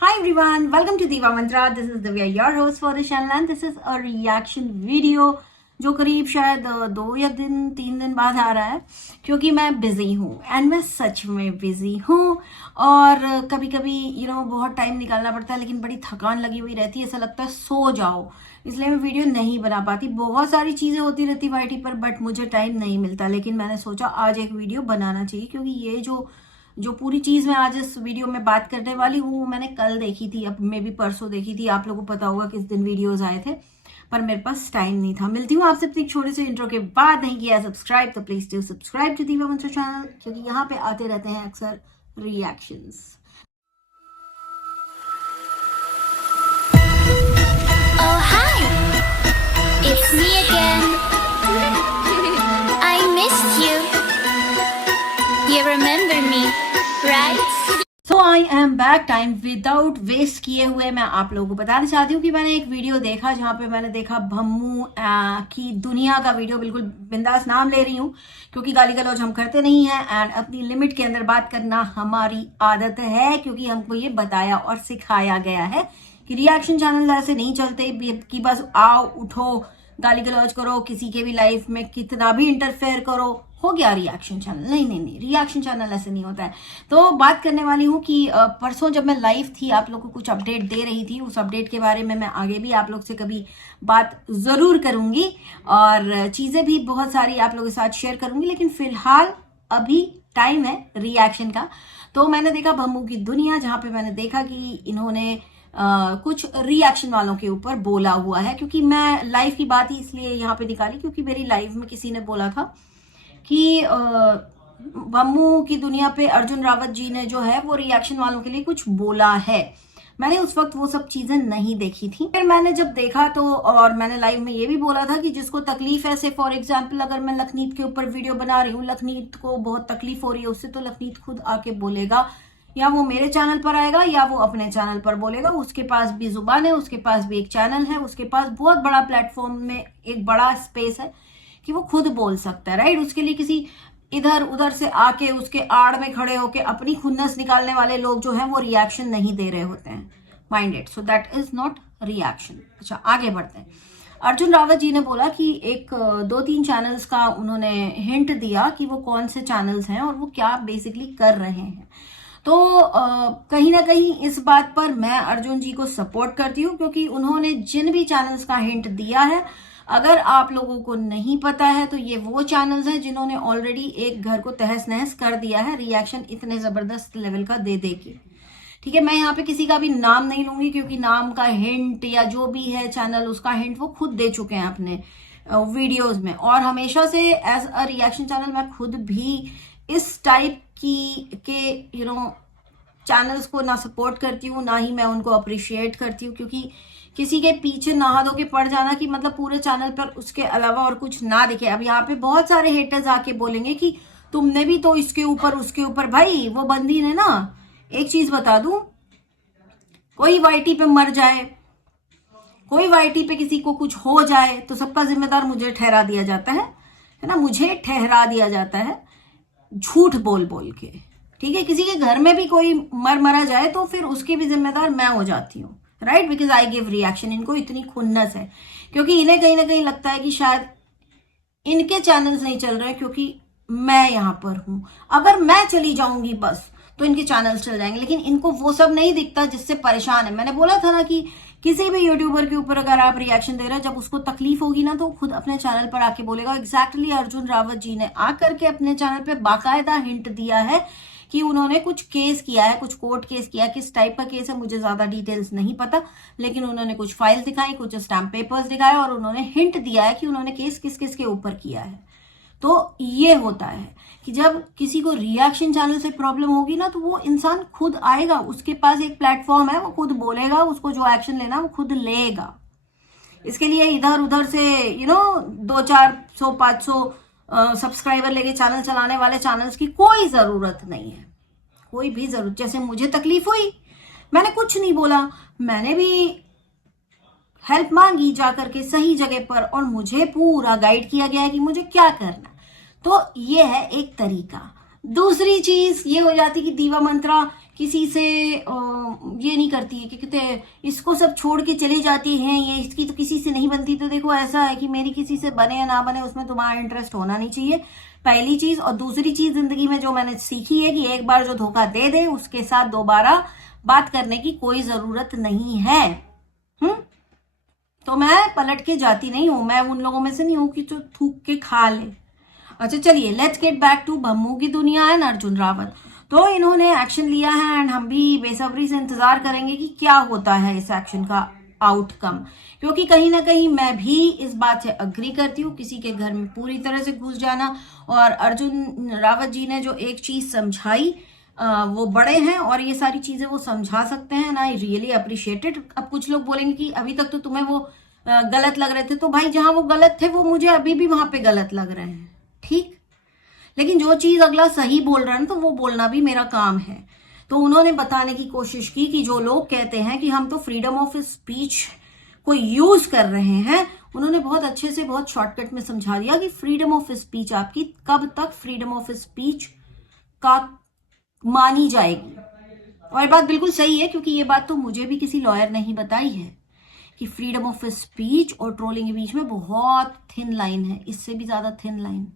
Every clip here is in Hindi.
Hi everyone, welcome to Diva Mantra. This is Divya, your host for the channel, and this is a reaction video जो करीब शायद 2 या 3 दिन बाद आ रहा है क्योंकि मैं बिजी हूँ एंड मैं सच में बिजी हूँ। और कभी कभी बहुत टाइम निकालना पड़ता है, लेकिन बड़ी थकान लगी हुई रहती है, ऐसा लगता है सो जाओ, इसलिए मैं वीडियो नहीं बना पाती। बहुत सारी चीज़ें होती रहती वाईटी पर, बट मुझे टाइम नहीं मिलता। लेकिन मैंने सोचा आज एक वीडियो बनाना चाहिए, क्योंकि ये जो पूरी चीज़ मैं आज इस वीडियो में बात करने वाली हूँ मैंने कल देखी थी, अब मे भी परसों देखी थी। आप लोगों को पता होगा किस दिन वीडियोस आए थे, पर मेरे पास टाइम नहीं था। मिलती हूँ आपसे अपनी छोटे से इंट्रो के बाद। नहीं किया सब्सक्राइब तो प्लीज डू सब्सक्राइब टू दीवा मंत्र चैनल, क्योंकि यहाँ पे आते रहते हैं अक्सर reactions. Oh hi, it's me again. I missed you. You remember me, right? So I am back time without waste किए हुए। मैं आप लोगों को बताना चाहती हूँ कि मैंने एक वीडियो देखा जहाँ पे मैंने देखा भम्मू की दुनिया का वीडियो। बिल्कुल बिंदास नाम ले रही हूँ क्योंकि गाली गलौज हम करते नहीं हैं एंड अपनी लिमिट के अंदर बात करना हमारी आदत है, क्योंकि हमको ये बताया और सिखाया गया है कि रिएक्शन चैनल ऐसे नहीं चलते कि बस आओ उठो गाली गलौज करो, किसी के भी लाइफ में कितना भी इंटरफेयर करो, हो गया रिएक्शन चैनल। नहीं नहीं नहीं, रिएक्शन चैनल ऐसे नहीं होता है। तो बात करने वाली हूँ कि परसों जब मैं लाइव थी आप लोग को कुछ अपडेट दे रही थी, उस अपडेट के बारे में मैं आगे भी आप लोग से कभी बात जरूर करूंगी और चीजें भी बहुत सारी आप लोगों के साथ शेयर करूंगी। लेकिन फिलहाल अभी टाइम है रिएक्शन का। तो मैंने देखा भम्मू की दुनिया, जहाँ पे मैंने देखा कि इन्होंने कुछ रिएक्शन वालों के ऊपर बोला हुआ है। क्योंकि मैं लाइव की बात ही इसलिए यहाँ पे निकाली क्योंकि मेरी लाइव में किसी ने बोला था कि भम्मू की दुनिया पे अर्जुन रावत जी ने जो है वो रिएक्शन वालों के लिए कुछ बोला है। मैंने उस वक्त वो सब चीजें नहीं देखी थी। फिर मैंने जब देखा तो, और मैंने लाइव में ये भी बोला था कि जिसको तकलीफ है, से फॉर एग्जाम्पल अगर मैं लखनीत के ऊपर वीडियो बना रही हूँ, लखनीत को बहुत तकलीफ हो रही है उससे, तो लखनीत खुद आके बोलेगा, या वो मेरे चैनल पर आएगा या वो अपने चैनल पर बोलेगा। उसके पास भी जुबान है, उसके पास भी एक चैनल है, उसके पास बहुत बड़ा प्लेटफॉर्म में एक बड़ा स्पेस है कि वो खुद बोल सकता है, राइट। उसके लिए किसी इधर उधर से आके उसके आड़ में खड़े होके अपनी खुन्नस निकालने वाले लोग जो हैं वो रिएक्शन नहीं दे रहे होते हैं। Minded, so that is not reaction. अच्छा, आगे बढ़ते हैं। अर्जुन रावत जी ने बोला कि एक 2-3 चैनल्स का उन्होंने हिंट दिया कि वो कौन से चैनल्स हैं और वो क्या बेसिकली कर रहे हैं। तो कहीं ना कहीं इस बात पर मैं अर्जुन जी को सपोर्ट करती हूँ, क्योंकि उन्होंने जिन भी चैनल्स का हिंट दिया है, अगर आप लोगों को नहीं पता है तो ये वो चैनल्स हैं जिन्होंने ऑलरेडी एक घर को तहस नहस कर दिया है रिएक्शन इतने जबरदस्त लेवल का दे दे के। ठीक है, मैं यहाँ पे किसी का भी नाम नहीं लूंगी क्योंकि नाम का हिंट या जो भी है चैनल उसका हिंट वो खुद दे चुके हैं अपने वीडियोस में। और हमेशा से एज अ रिएक्शन चैनल मैं खुद भी इस टाइप के चैनल्स को ना सपोर्ट करती हूँ, ना ही मैं उनको अप्रिशिएट करती हूँ। क्योंकि किसी के पीछे नहा धो के पड़ जाना कि मतलब पूरे चैनल पर उसके अलावा और कुछ ना दिखे। अब यहाँ पे बहुत सारे हेटर्स आके बोलेंगे कि तुमने भी तो इसके ऊपर उसके ऊपर। भाई वो बंदी ने ना, एक चीज बता दूं, कोई वाईटी पे मर जाए, कोई वाईटी पे किसी को कुछ हो जाए तो सबका जिम्मेदार मुझे ठहरा दिया जाता है ना, मुझे ठहरा दिया जाता है झूठ बोल बोल के। ठीक है, किसी के घर में भी कोई मरा जाए तो फिर उसकी भी जिम्मेदार मैं हो जाती हूँ, right, because I give reaction. इनको इतनी खुन्नस है क्योंकि इन्हें कहीं ना कहीं लगता है कि शायद इनके चैनल्स नहीं चल रहे क्योंकि मैं यहाँ पर हूं। अगर मैं चली जाऊंगी बस तो इनके चैनल्स चल जाएंगे, लेकिन इनको वो सब नहीं दिखता जिससे परेशान है। मैंने बोला था ना कि किसी भी यूट्यूबर के ऊपर अगर आप रिएक्शन दे रहे हैं, जब उसको तकलीफ होगी ना तो खुद अपने चैनल पर आके बोलेगा। एग्जैक्टली अर्जुन रावत जी ने आकर के अपने चैनल पे बाकायदा हिंट दिया है कि उन्होंने कुछ केस किया है, कुछ कोर्ट केस किया। किस टाइप का केस है मुझे ज्यादा डिटेल्स नहीं पता, लेकिन उन्होंने कुछ फाइल दिखाई, कुछ स्टैम्प पेपर्स दिखाए और उन्होंने हिंट दिया है कि उन्होंने केस किस किस के ऊपर किया है। तो ये होता है कि जब किसी को रिएक्शन चैनल से प्रॉब्लम होगी ना तो वो इंसान खुद आएगा, उसके पास एक प्लेटफॉर्म है, वो खुद बोलेगा, उसको जो एक्शन लेना वो खुद लेगा। इसके लिए इधर उधर से 200-400-500 सब्सक्राइबर लेके चैनल चलाने वाले चैनल्स की कोई जरूरत नहीं है, कोई भी जरूरत। जैसे मुझे तकलीफ हुई, मैंने कुछ नहीं बोला, मैंने भी हेल्प मांगी जाकर के सही जगह पर और मुझे पूरा गाइड किया गया है कि मुझे क्या करना। तो ये है एक तरीका। दूसरी चीज ये हो जाती कि दीवा मंत्रा किसी से ये नहीं करती है कि कहते इसको सब छोड़ के चले जाती हैं, ये इसकी तो किसी से नहीं बनती। तो देखो ऐसा है कि मेरी किसी से बने या ना बने उसमें तुम्हारा इंटरेस्ट होना नहीं चाहिए, पहली चीज। और दूसरी चीज जिंदगी में जो मैंने सीखी है कि एक बार जो धोखा दे दे उसके साथ दोबारा बात करने की कोई जरूरत नहीं है। तो मैं पलट के जाती नहीं हूं, मैं उन लोगों में से नहीं हूं कि जो थूक के खा ले। अच्छा चलिए, let's get back to Bhammu की दुनिया एंड अर्जुन रावत। तो इन्होंने एक्शन लिया है एंड हम भी बेसब्री से इंतजार करेंगे कि क्या होता है इस एक्शन का आउटकम, क्योंकि कहीं ना कहीं मैं भी इस बात से अग्री करती हूँ, किसी के घर में पूरी तरह से घुस जाना। और अर्जुन रावत जी ने जो एक चीज समझाई, वो बड़े हैं और ये सारी चीजें वो समझा सकते हैं, एंड आई रियली अप्रिशिएटेड। अब कुछ लोग बोलेंगे कि अभी तक तो तुम्हें वो गलत लग रहे थे, तो भाई जहां वो गलत थे वो मुझे अभी भी वहां पे गलत लग रहे हैं, ठीक। लेकिन जो चीज अगला सही बोल रहा है ना, तो वो बोलना भी मेरा काम है। तो उन्होंने बताने की कोशिश की कि जो लोग कहते हैं कि हम तो फ्रीडम ऑफ स्पीच को यूज कर रहे हैं, उन्होंने बहुत अच्छे से बहुत शॉर्टकट में समझा दिया कि फ्रीडम ऑफ स्पीच आपकी कब तक फ्रीडम ऑफ स्पीच का मानी जाएगी। और ये बात बिल्कुल सही है, क्योंकि ये बात तो मुझे भी किसी लॉयर ने ही बताई है कि फ्रीडम ऑफ स्पीच और ट्रोलिंग के बीच में बहुत थिन लाइन है, इससे भी ज्यादा थिन लाइन।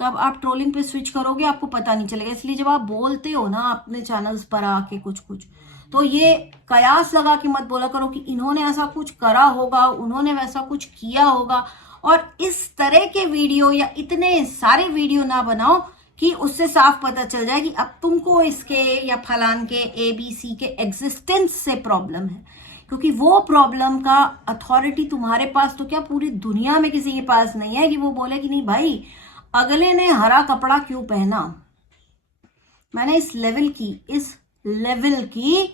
कब आप ट्रोलिंग पे स्विच करोगे आपको पता नहीं चलेगा। इसलिए जब आप बोलते हो ना अपने चैनल्स पर आके कुछ तो ये कयास लगा के मत बोला करो कि इन्होंने ऐसा कुछ करा होगा, उन्होंने वैसा कुछ किया होगा। और इस तरह के वीडियो या इतने सारे वीडियो ना बनाओ कि उससे साफ पता चल जाए कि अब तुमको इसके या फलान के ABC के एग्जिस्टेंस से प्रॉब्लम है, क्योंकि वो प्रॉब्लम का अथॉरिटी तुम्हारे पास तो क्या पूरी दुनिया में किसी के पास नहीं है कि वो बोले कि नहीं भाई अगले ने हरा कपड़ा क्यों पहना। मैंने इस लेवल की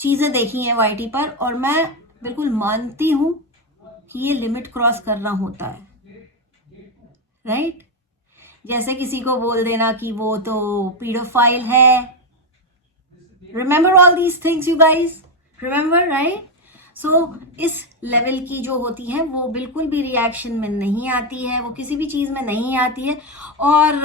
चीजें देखी हैं YT पर, और मैं बिल्कुल मानती हूं कि ये लिमिट क्रॉस करना होता है, राइट। जैसे किसी को बोल देना कि वो तो पीडोफाइल है। Remember all these things you guys, remember, right. So इस लेवल की जो होती है वो बिल्कुल भी रिएक्शन में नहीं आती है, वो किसी भी चीज में नहीं आती है। और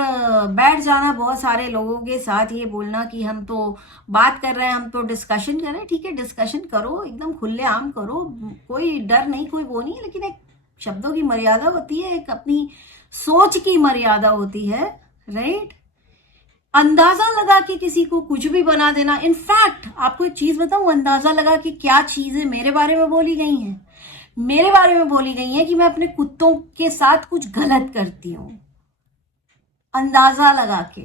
बैठ जाना बहुत सारे लोगों के साथ ये बोलना कि हम तो बात कर रहे हैं, हम तो डिस्कशन कर रहे हैं, ठीक है डिस्कशन करो, एकदम खुलेआम करो, कोई डर नहीं, कोई वो नहीं। लेकिन एक शब्दों की मर्यादा होती है, एक अपनी सोच की मर्यादा होती है, राइट। अंदाजा लगा के किसी को कुछ भी बना देना। इनफैक्ट आपको एक चीज बताऊं, अंदाजा लगा के क्या चीजें मेरे बारे में बोली गई हैं। मेरे बारे में बोली गई है कि मैं अपने कुत्तों के साथ कुछ गलत करती हूं, अंदाजा लगा के।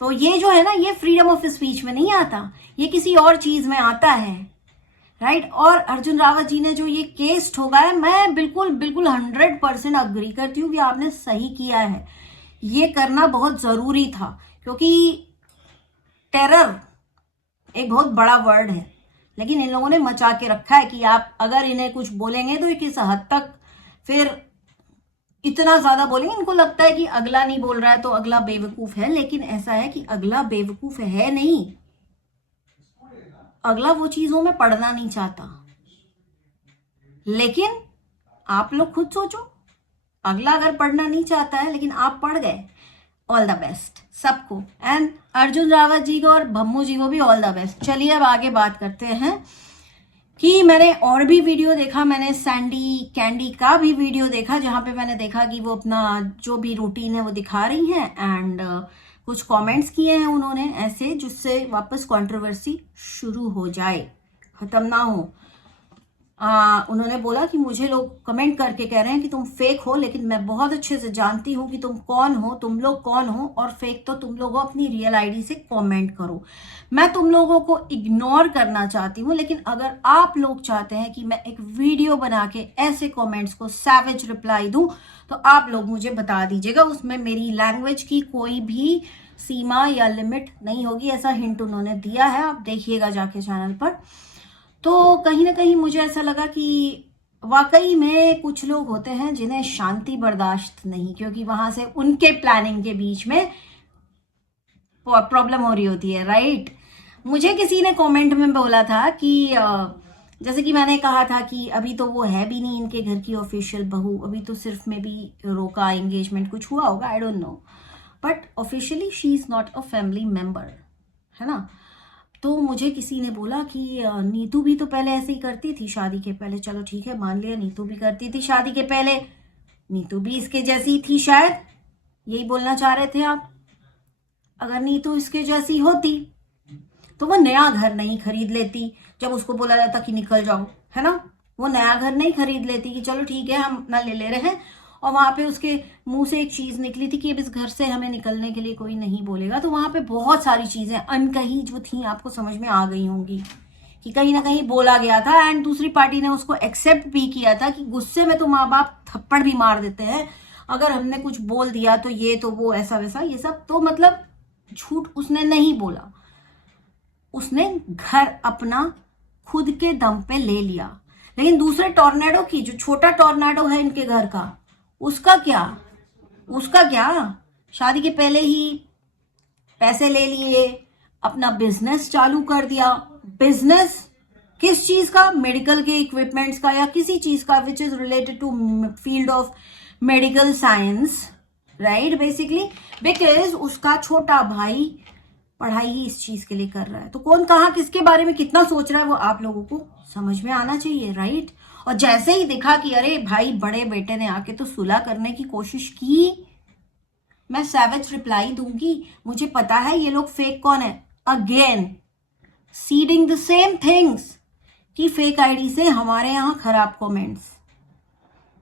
तो ये जो है ना, ये फ्रीडम ऑफ स्पीच में नहीं आता, ये किसी और चीज में आता है, राइट। और अर्जुन रावत जी ने जो ये केस ठोका है, मैं बिल्कुल 100% अग्री करती हूँ कि आपने सही किया है, ये करना बहुत जरूरी था। क्योंकि टेरर एक बहुत बड़ा वर्ड है, लेकिन इन लोगों ने मचा के रखा है कि आप अगर इन्हें कुछ बोलेंगे तो किस हद तक फिर इतना ज्यादा बोलेंगे। इनको लगता है कि अगला नहीं बोल रहा है तो अगला बेवकूफ है, लेकिन ऐसा है कि अगला बेवकूफ है नहीं, अगला वो चीजों में पढ़ना नहीं चाहता। लेकिन आप लोग खुद सोचो, अगला अगर पढ़ना नहीं चाहता है लेकिन आप पढ़ गए, ऑल द बेस्ट सबको। एंड अर्जुन रावत जी को और भम्मू जी को भी ऑल द बेस्ट। चलिए अब आगे बात करते हैं कि मैंने और भी वीडियो देखा, मैंने सैंडी कैंडी का भी वीडियो देखा, जहां पे मैंने देखा कि वो अपना जो भी रूटीन है वो दिखा रही हैं, एंड कुछ कमेंट्स किए हैं उन्होंने ऐसे जिससे वापस कंट्रोवर्सी शुरू हो जाए, खत्म ना हो। उन्होंने बोला कि मुझे लोग कमेंट करके कह रहे हैं कि तुम फेक हो, लेकिन मैं बहुत अच्छे से जानती हूं कि तुम कौन हो, तुम लोग कौन हो, और फेक तो तुम लोग अपनी रियल आईडी से कमेंट करो। मैं तुम लोगों को इग्नोर करना चाहती हूं, लेकिन अगर आप लोग चाहते हैं कि मैं एक वीडियो बना के ऐसे कमेंट्स को सैवेज रिप्लाई दूं, तो आप लोग मुझे बता दीजिएगा। उसमें मेरी लैंग्वेज की कोई भी सीमा या लिमिट नहीं होगी, ऐसा हिंट उन्होंने दिया है, आप देखिएगा जाके चैनल पर। तो कहीं ना कहीं मुझे ऐसा लगा कि वाकई में कुछ लोग होते हैं जिन्हें शांति बर्दाश्त नहीं, क्योंकि वहां से उनके प्लानिंग के बीच में प्रॉब्लम हो रही होती है, राइट। मुझे किसी ने कमेंट में बोला था कि जैसे कि मैंने कहा था कि अभी तो वो है भी नहीं इनके घर की ऑफिशियल बहू, अभी तो सिर्फ में भी रोका एंगेजमेंट कुछ हुआ होगा, I don't know. But officially she is not a family member, है ना। तो मुझे किसी ने बोला कि नीतू भी तो पहले ऐसे ही करती थी शादी के पहले। चलो ठीक है, मान लिया नीतू भी करती थी शादी के पहले, नीतू भी इसके जैसी थी शायद, यही बोलना चाह रहे थे आप। अगर नीतू इसके जैसी होती तो वो नया घर नहीं खरीद लेती जब उसको बोला जाता कि निकल जाओ, है ना। वो नया घर नहीं खरीद लेती कि चलो ठीक है हम अपना ले रहे हैं, और वहां पे उसके मुंह से एक चीज निकली थी कि अब इस घर से हमें निकलने के लिए कोई नहीं बोलेगा। तो वहां पे बहुत सारी चीजें अनकही जो थी आपको समझ में आ गई होंगी कि कहीं ना कहीं बोला गया था, एंड दूसरी पार्टी ने उसको एक्सेप्ट भी किया था कि गुस्से में तो माँ बाप थप्पड़ भी मार देते हैं, अगर हमने कुछ बोल दिया तो ये तो वो ऐसा वैसा ये सब। तो मतलब झूठ उसने नहीं बोला, उसने घर अपना खुद के दम पे ले लिया। लेकिन दूसरे टॉर्नेडो की, जो छोटा टॉर्नेडो है इनके घर का, उसका क्या, शादी के पहले ही पैसे ले लिए, अपना बिजनेस चालू कर दिया। बिजनेस किस चीज का? मेडिकल के इक्विपमेंट्स का या किसी चीज का which is related to field of medical science, right, basically because उसका छोटा भाई पढ़ाई ही इस चीज के लिए कर रहा है। तो कौन कहाँ किसके बारे में कितना सोच रहा है वो आप लोगों को समझ में आना चाहिए, राइट। और जैसे ही देखा कि अरे भाई बड़े बेटे ने आके तो सुलह करने की कोशिश की, मैं सैवेज रिप्लाई दूंगी। मुझे पता है ये लोग फेक कौन है, again seeding the same things कि फेक आईडी से हमारे यहाँ खराब कमेंट्स।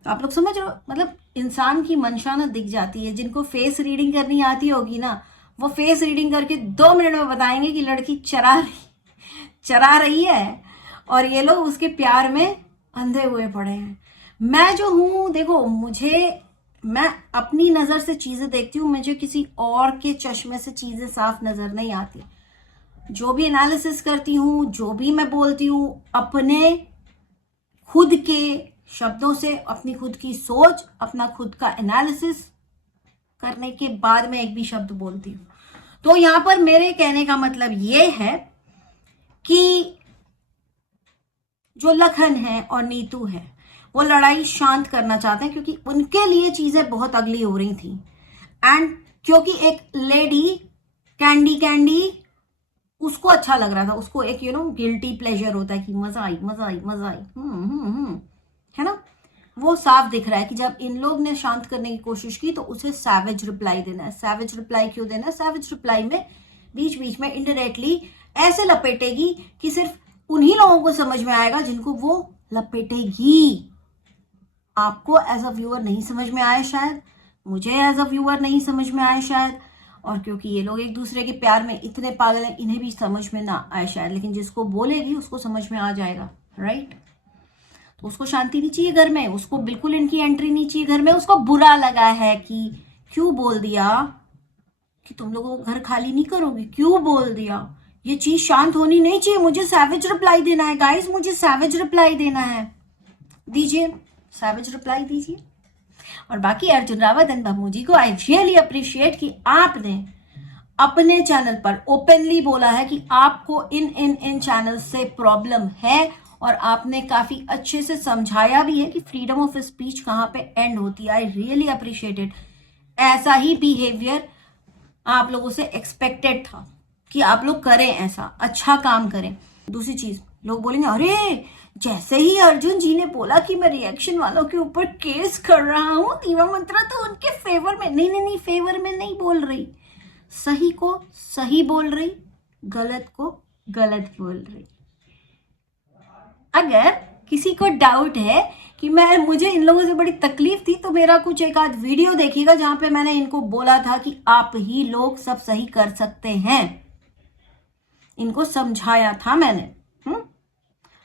तो आप लोग समझ रहे हो, मतलब इंसान की मंशा ना दिख जाती है। जिनको फेस रीडिंग करनी आती होगी ना, वो फेस रीडिंग करके 2 मिनट में बताएंगे कि लड़की चरा रही है, और ये लोग उसके प्यार में अंधे हुए पड़े हैं। मैं जो हूं, देखो मैं अपनी नजर से चीजें देखती हूँ, मुझे किसी और के चश्मे से चीजें साफ नजर नहीं आती। जो भी एनालिसिस करती हूँ, जो भी मैं बोलती हूँ, अपने खुद के शब्दों से, अपनी खुद की सोच, अपना खुद का एनालिसिस करने के बाद में एक भी शब्द बोलती हूँ। तो यहां पर मेरे कहने का मतलब ये है कि जो लखन है और नीतू है वो लड़ाई शांत करना चाहते हैं, क्योंकि उनके लिए चीजें बहुत अगली हो रही थी। एंड क्योंकि एक लेडी कैंडी उसको अच्छा लग रहा था, उसको एक गिल्टी प्लेजर होता है कि मजा आई, है ना। वो साफ दिख रहा है कि जब इन लोग ने शांत करने की कोशिश की तो उसे सैवेज रिप्लाई देना है। सैवेज रिप्लाई क्यों देना है? सैवेज रिप्लाई में बीच बीच में इनडायरेक्टली ऐसे लपेटेगी कि सिर्फ उन्हीं लोगों को समझ में आएगा जिनको वो लपेटेगी। आपको एज अ व्यूअर नहीं समझ में आए शायद, मुझे एज अ व्यूअर नहीं समझ में आए शायद, और क्योंकि ये लोग एक दूसरे के प्यार में इतने पागल हैं, इन्हें भी समझ में ना आए शायद, लेकिन जिसको बोलेगी उसको समझ में आ जाएगा, राइट। तो उसको शांति नहीं चाहिए घर में, उसको बिल्कुल इनकी एंट्री नहीं चाहिए घर में। उसको बुरा लगा है कि क्यों बोल दिया कि तुम लोगों को घर खाली नहीं करोगे, क्यों बोल दिया, ये चीज शांत होनी नहीं चाहिए। मुझे सैवेज रिप्लाई देना है गाइस, मुझे सैवेज रिप्लाई देना है, दीजिए सैवेज रिप्लाई दीजिए। और बाकी अर्जुन रावत एंड भम्मू जी को आई रियली अप्रिशिएट कि आपने अपने चैनल पर ओपनली बोला है कि आपको इन चैनल से प्रॉब्लम है, और आपने काफी अच्छे से समझाया भी है कि फ्रीडम ऑफ स्पीच कहाँ पे एंड होती है। I really appreciate it. ऐसा ही बिहेवियर आप लोगों से एक्सपेक्टेड था कि आप लोग करें, ऐसा अच्छा काम करें। दूसरी चीज, लोग बोलेंगे अरे जैसे ही अर्जुन जी ने बोला कि मैं रिएक्शन वालों के ऊपर केस कर रहा हूं, दीवा मंत्रा तो उनके फेवर में, नहीं फेवर में नहीं बोल रही, सही को सही बोल रही, गलत को गलत बोल रही। अगर किसी को डाउट है कि मुझे इन लोगों से बड़ी तकलीफ थी, तो मेरा कुछ एक आध वीडियो देखिएगा जहां पे मैंने इनको बोला था कि आप ही लोग सब सही कर सकते हैं, इनको समझाया था मैंने।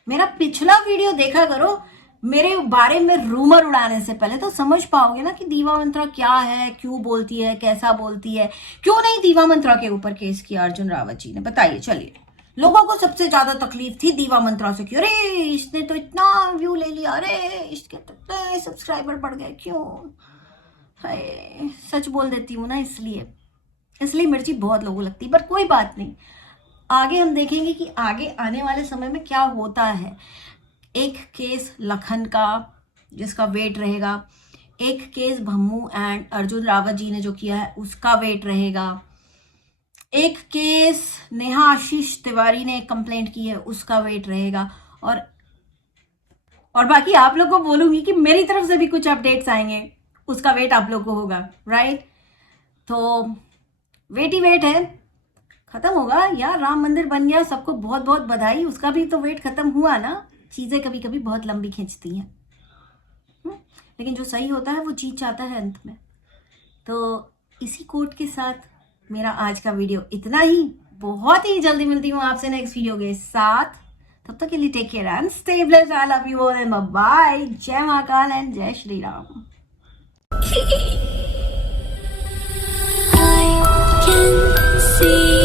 मेरा पिछला वीडियो देखा करो, मेरे बारे में रूमर उड़ाने से पहले, तो समझ पाओगे ना कि दीवा मंत्रा क्या है, क्यों बोलती है, कैसा बोलती है। क्यों नहीं दीवा मंत्रा के ऊपर केस किया अर्जुन रावत जी ने, बताइए। चलिए, लोगों को सबसे ज्यादा तकलीफ थी दीवा मंत्रा से कि अरे इसने तो इतना व्यू ले लिया, अरे इसके तो इतने सब्सक्राइबर बढ़ गए, क्यों। सच बोल देती हूँ ना, इसलिए मिर्ची बहुत लोगों लगती, पर कोई बात नहीं। आगे हम देखेंगे कि आगे आने वाले समय में क्या होता है। एक केस लखन का जिसका वेट रहेगा, एक केस भम्मू एंड अर्जुन रावत जी ने जो किया है उसका वेट रहेगा, एक केस नेहा आशीष तिवारी ने कंप्लेंट की है उसका वेट रहेगा, और बाकी आप लोग को बोलूंगी कि मेरी तरफ से भी कुछ अपडेट्स आएंगे, उसका वेट आप लोग को होगा, राइट। तो वेट ही वेट है, खत्म होगा यार, राम मंदिर बन गया, सबको बहुत बहुत बधाई, उसका भी तो वेट खत्म हुआ ना। चीजें कभी कभी बहुत लंबी खींचती हैं, लेकिन जो सही होता है वो जीत जाता है अंत में। तो इसी कोट के साथ मेरा आज का वीडियो इतना ही, बहुत ही जल्दी मिलती हूँ आपसे नेक्स्ट वीडियो के साथ, तब तक के लिए take care and stay blessed, I love you all and bye, जय महाकाल एंड जय Shri Ram. I can see